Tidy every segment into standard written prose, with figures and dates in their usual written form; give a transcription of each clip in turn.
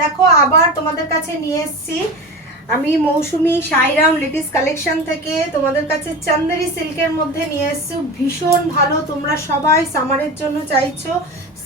দেখো আবার তোমাদের কাছে নিয়ে এসেছি আমি মৌসুমি সাইরাম লেডিস কালেকশন থেকে তোমাদের কাছে চান্দেরি সিল্কের মধ্যে নিয়ে এসেছি। ভীষণ ভালো, তোমরা সবাই সামারের জন্য চাইছো,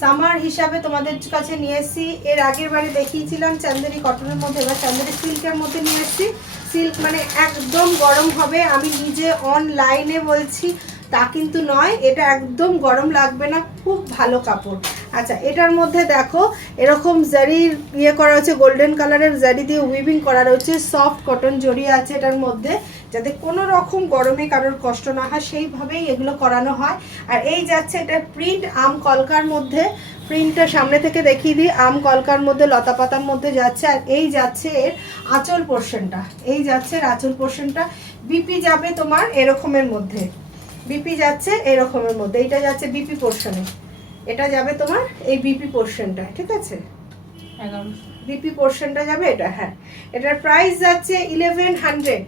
সামার হিসাবে তোমাদের কাছে নিয়ে এসেছি। এর আগের বারে দেখিয়েছিলাম চান্দেরি কটনের মধ্যে, এবার চান্দেরি সিল্কের মধ্যে নিয়ে এসেছি। সিল্ক মানে একদম গরম হবে, আমি নিজে অনলাইনে বলছি তা কিন্তু নয়, এটা একদম গরম লাগবে না, খুব ভালো কাপড়। আচ্ছা, এটার মধ্যে দেখো এরকম জারির ইয়ে করা হচ্ছে, গোল্ডেন কালারের জারি দিয়ে উইভিং করা রয়েছে, সফট কটন জড়ি আছে এটার মধ্যে, যাতে কোনো রকম গরমে কারোর কষ্ট না হয় সেইভাবেই এগুলো করানো হয়। আর এই যাচ্ছে এটা প্রিন্ট আম কলকার মধ্যে, প্রিন্টটা সামনে থেকে দেখিয়ে দিই, আম কলকার মধ্যে লতা পাতার মধ্যে যাচ্ছে। আর এই যাচ্ছে এর আঁচল পোর্শনটা, এই যাচ্ছে এর আঁচল পোর্শনটা। বিপি যাবে তোমার এরকমের মধ্যে, বিপি যাচ্ছে এরকমের মধ্যে, এইটা যাচ্ছে বিপি পোর্শনে, এটা যাবে তোমার এই বিপি পোর্শনটা, ঠিক আছে, বিপি পোর্শনটা যাবে এটা। হ্যাঁ, এটার প্রাইস যাচ্ছে 1100,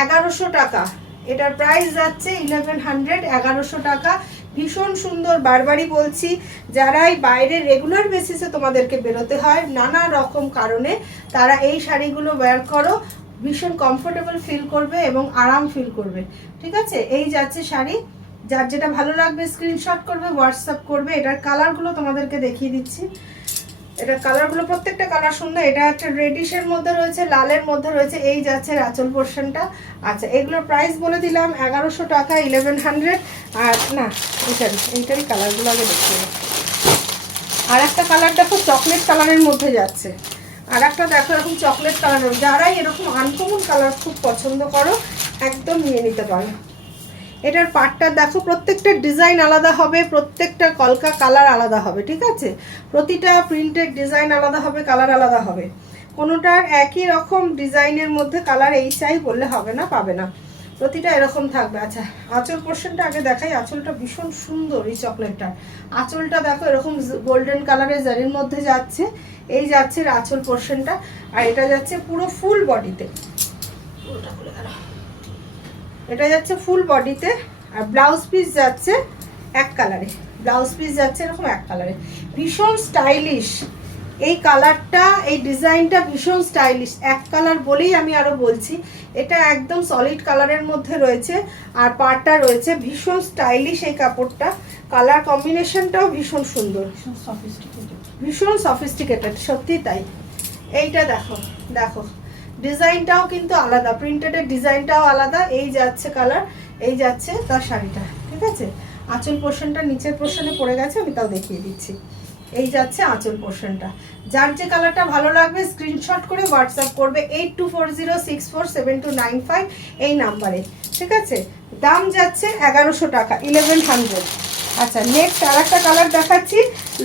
1100 টাকা। এটার প্রাইস যাচ্ছে 1100, 1100 টাকা। ভীষণ সুন্দর, বারবারই বলছি, যারাই বাইরে রেগুলার বেসিসে তোমাদেরকে বেরোতে হয় নানা রকম কারণে, তারা এই শাড়িগুলো ওয়্যার করো, ভীষণ কমফোর্টেবল ফিল করবে এবং আরাম ফিল করবে, ঠিক আছে। এই যাচ্ছে শাড়ি, যার যেটা ভালো লাগবে স্ক্রিনশট করবে, হোয়াটসঅ্যাপ করবে। এটার কালারগুলো তোমাদেরকে দেখিয়ে দিচ্ছি, এটার কালারগুলো প্রত্যেকটা কালার সুন্দর। এটা একটা রেডিশের মধ্যে রয়েছে, লালের মধ্যে রয়েছে, এই যাচ্ছে আঁচল পোর্শনটা। আচ্ছা, এগুলোর প্রাইস বলে দিলাম 1100 টাকা, 1100। আর না, এইটারই কালারগুলো আগে দেখতে হবে। আর একটা কালার দেখো চকলেট কালারের মধ্যে যাচ্ছে, আর একটা দেখো এরকম চকলেট কালারের, যারাই এরকম আনকমন কালার খুব পছন্দ করো একদম নিয়ে নিতে পারো। এটার পাটটা দেখো, প্রত্যেকটা ডিজাইন আলাদা হবে, প্রত্যেকটা কলকা কালার আলাদা হবে, ঠিক আছে, প্রতিটা প্রিন্টের ডিজাইন আলাদা হবে, কালার আলাদা হবে, কোনোটার একই রকম ডিজাইনের মধ্যে কালার এই চাই বললে হবে না, পাবে না, প্রতিটা এরকম থাকবে। আচ্ছা, আঁচল পোর্শনটা আগে দেখাই, আঁচলটা ভীষণ সুন্দর, এই চকলেটটা আঁচলটা দেখো এরকম গোল্ডেন কালারের জারির মধ্যে যাচ্ছে, এই যাচ্ছে আঁচল পোর্শনটা। আর এটা যাচ্ছে পুরো ফুল বডিতে, পুরোটা খুলে গেল, এটা যাচ্ছে ফুল বডিতে। আর ব্লাউজ পিস যাচ্ছে এক কালারে, ব্লাউজ পিস যাচ্ছে এরকম এক কালারে, ভীষণ স্টাইলিশ এই কালারটা, এই ডিজাইনটা ভীষণ স্টাইলিশ। এক কালার বলেই আমি আরো বলছি, এটা একদম সলিড কালারের মধ্যে রয়েছে, আর পাড়টা রয়েছে ভীষণ স্টাইলিশ। এই কাপড়টা কালার কম্বিনেশনটাও ভীষণ সুন্দর, ভীষণ সফিস্টিকেটেড, সত্যি তাই। এইটা দেখো, দেখো ডিজাইনটাও কিন্তু আলাদা, প্রিন্টেডের ডিজাইনটাও আলাদা। এই যাচ্ছে কালার, এই যাচ্ছে তার শাড়িটা, ঠিক আছে। আঁচল পোর্শনটা নিচের পোর্শনে পড়ে গেছে, আমি তাও দেখিয়ে দিচ্ছি। এই যাচ্ছে আঁচল পোর্শনটা। যার যে কালারটা ভালো লাগবে স্ক্রিনশট করে হোয়াটসঅ্যাপ করবে 8240647295 এই নাম্বারে, ঠিক আছে। দাম যাচ্ছে 1100 টাকা, 1100। আচ্ছা, নেক্সট আর একটা কালার দেখাচ্ছি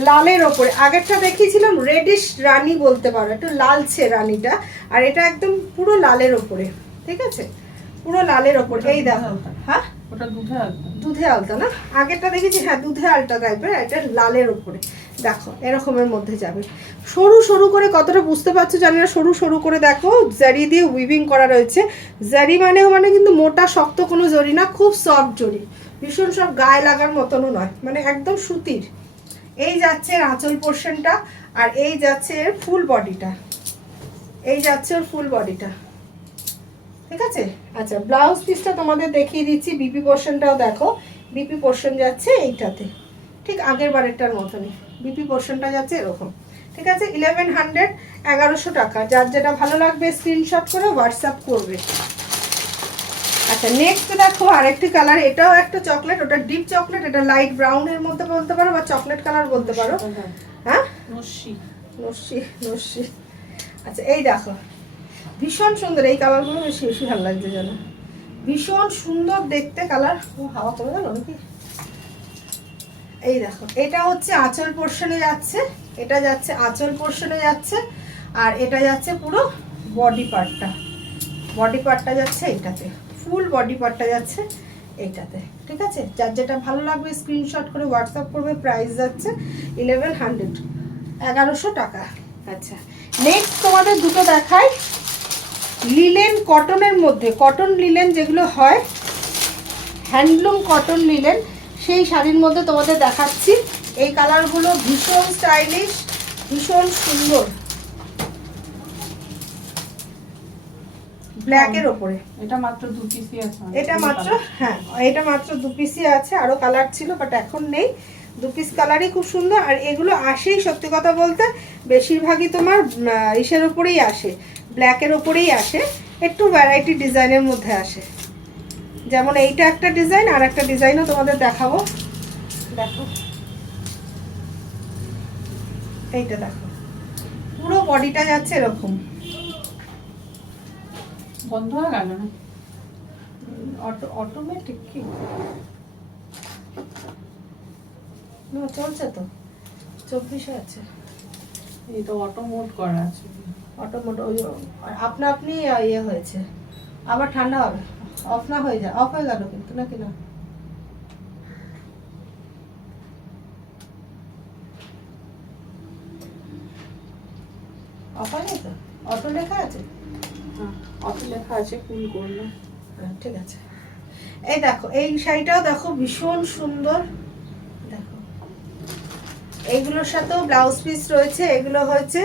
লালের ওপরে, আগেরটা দেখিয়েছিলাম রেডিশ রানী বলতে পারো, একটু লালচে রানীটা, আর এটা একদম পুরো লালের ওপরে, ঠিক আছে, পুরো লালের ওপরে। এই দেখো, হ্যাঁ ওটা দুধে আলতা না, আগেরটা দেখেছি, হ্যাঁ দুধে আলতা টাইপের, এটা লালের ওপরে দেখো এরকমের মধ্যে যাবে। সরু সরু করে, কতটা বুঝতে পারছো জানি না, সরু সরু করে দেখো জারি দিয়ে উইভিং করা রয়েছে। জারি মানে কিন্তু মোটা শক্ত কোনো জরি না, খুব সফট জরি, ভীষণ সব গায়ে লাগার মতনও নয়, মানে একদম সুতির। এই যাচ্ছে আঁচল পোর্শনটা, আর এই যাচ্ছে এর ফুল বডিটা, এই যাচ্ছে ওর ফুল বডিটা, ঠিক আছে। আচ্ছা, ব্লাউজ পিসটা তোমাদের দেখিয়ে দিচ্ছি, বিপি পোর্শনটাও দেখো, বিপি পোর্শন যাচ্ছে এইটাতে, ঠিক আগের বারেরটার মতনই বিপি পোর্শনটা যাচ্ছে এরকম, ঠিক আছে। 1100, 1100 টাকা। যার যেটা ভালো লাগবে স্ক্রিনশট করে হোয়াটসঅ্যাপ করবে। আচ্ছা, নেক্সট দেখো আরেকটি কালার, এটাও একটা চকলেট, ওটা ডিপ চকলেট, এটা লাইট ব্রাউনের মধ্যে বলতে পারো বা চকলেট কালার বলতে পারো, হ্যাঁ নস্যি নস্যি নস্যি। আচ্ছা, এই দেখো ভীষণ সুন্দর, এই কালারগুলো বেশি বেশি ভালো লাগছে যেন, ভীষণ সুন্দর দেখতে কালার। ও হাওয়া করে গেল নাকি। এই দেখো, এটা হচ্ছে আঁচল পোর্শনে যাচ্ছে, এটা যাচ্ছে আঁচল পোর্শনে যাচ্ছে, আর এটা যাচ্ছে পুরো বডি পার্টটা, বডি পার্টটা যাচ্ছে এইটাতে, ফুল বডি পার্টটা যাচ্ছে এইটাতে, ঠিক আছে। যার যেটা ভালো লাগবে স্ক্রিনশট করে হোয়াটসঅ্যাপ করবে। প্রাইস যাচ্ছে 1100, 1100 টাকা। আচ্ছা, নেক্সট তোমাদের দুটো দেখাই লিলেন কটনের মধ্যে, কটন লিলেন যেগুলো হয়, হ্যান্ডলুম কটন লিলেন, সেই শাড়ির মধ্যে তোমাদের দেখাচ্ছি। এই কালারগুলো ভীষণ স্টাইলিশ, ভীষণ সুন্দর, ব্ল্যাকের ওপরে। এটা মাত্র 2 পিসই আছে। এটা মাত্র, হ্যাঁ এটা মাত্র 2 পিসই আছে, আরো কালার ছিল বাট এখন নেই। 2 পিস কালারই খুব সুন্দর। আর এগুলো আসেই সত্যি কথা বলতে বেশিরভাগই তোমার ইসের ওপরেই আসে, ব্ল্যাকের ওপরেই আসে, একটু ভ্যারাইটি ডিজাইনের মধ্যে আসে। যেমন এইটা একটা ডিজাইন, আর একটা ডিজাইনও তোমাদের দেখাবো। দেখো এইটা, দেখো পুরো বডিটা যাচ্ছে এরকম। বন্ধ হয়ে গেল না? অটোমেটিক কি না, চলছে তো, 24 আছে। এই তো অটো মোড করা আছে। অটো মোড আপনা আপনি ইয়ে হয়েছে, আবার ঠান্ডা হবে, অফ না হয়ে যায়। অফ হয়ে গেল কিন্তু নাকি না? অফ হয়নি তো? অটো লেখা আছে? হ্যাঁ অটো লেখা আছে, কুল করলো। হ্যাঁ ঠিক আছে। এই দেখো এই শাড়িটাও দেখো ভীষণ সুন্দর। দেখো এইগুলোর সাথেও ব্লাউজ পিস রয়েছে। এগুলো হচ্ছে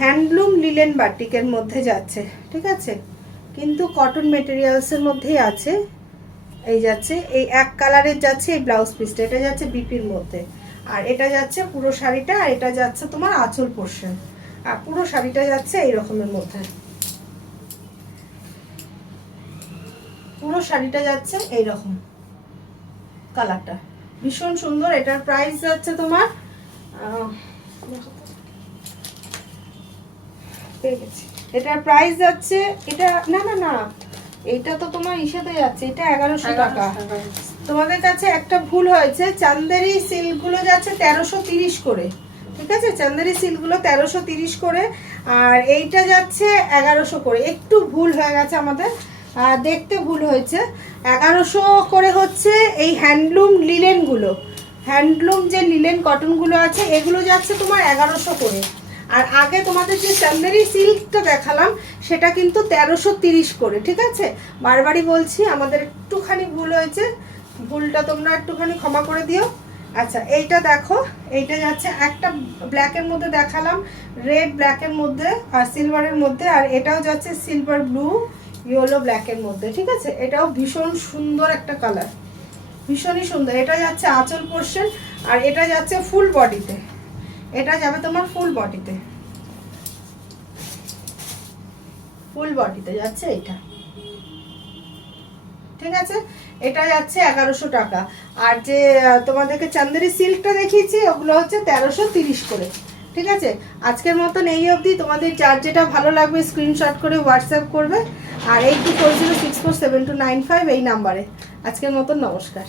হ্যান্ডলুম লিলেন বাটিকের মধ্যে যাচ্ছে, ঠিক আছে, কিন্তু কটন মেটেরিয়ালসের মধ্যেই আছে। এই যাচ্ছে, এই এক কালারের যাচ্ছে এই ব্লাউজ পিসটা, এটা যাচ্ছে বিপির মধ্যে, আর এটা যাচ্ছে পুরো শাড়িটা, আর এটা যাচ্ছে তোমার আঁচল পোর্শন, আর পুরো শাড়িটা যাচ্ছে এই রকমের মধ্যে। পুরো শাড়িটা যাচ্ছে এই রকম কালারটা, ভীষণ সুন্দর। এটার প্রাইস যাচ্ছে তোমার এটার প্রাইস যাচ্ছে, এটা না না না, এটা তো তোমার ইসাতে যাচ্ছে, এটা 1100 টাকা। তোমাদের কাছে একটা ভুল হয়েছে, চান্দেরি সিল্কগুলো যাচ্ছে 1330 করে, ঠিক আছে, চান্দেরি সিল্কগুলো 1330 করে, আর এইটা যাচ্ছে 1100 করে। একটু ভুল হয়ে গেছে আমাদের, দেখতে ভুল হয়েছে। 1100 করে হচ্ছে এই হ্যান্ডলুম লিলেনগুলো, হ্যান্ডলুম যে লিলেন কটনগুলো আছে এগুলো যাচ্ছে তোমার 1100 করে। আর আগে তোমাদের যে চান্দেরি সিল্কটা দেখালাম সেটা কিন্তু 1330 করে, ঠিক আছে। বারবারই বলছি আমাদের একটুখানি ভুল হয়েছে, ভুলটা তোমরা একটুখানি ক্ষমা করে দিও। আচ্ছা এইটা দেখো, এইটা যাচ্ছে একটা ব্ল্যাকের মধ্যে দেখালাম, রেড ব্ল্যাকের মধ্যে আর সিলভারের মধ্যে, আর এটাও যাচ্ছে সিলভার ব্লু ইয়েলো ব্ল্যাকের মধ্যে, ঠিক আছে। এটাও ভীষণ সুন্দর একটা কালার, ভীষণই সুন্দর। এটা যাচ্ছে আঁচল পোর্শন, আর এটা যাচ্ছে ফুল বডিতে, এটা যাবে তোমার ফুল বডিতে, ফুল বডিতে যাচ্ছে এটা, ঠিক আছে। এটা যাচ্ছে 1100 টাকা। আর যে তোমাদেরকে চান্দেরি সিল্কটা দেখিয়েছি ওগুলো হচ্ছে 1330 করে, ঠিক আছে। আজকের মতন এই অবধি। তোমাদের যার যেটা ভালো লাগবে স্ক্রিনশট করে হোয়াটসঅ্যাপ করবে, আর 8240647295 এই নাম্বারে। আজকের মতন নমস্কার।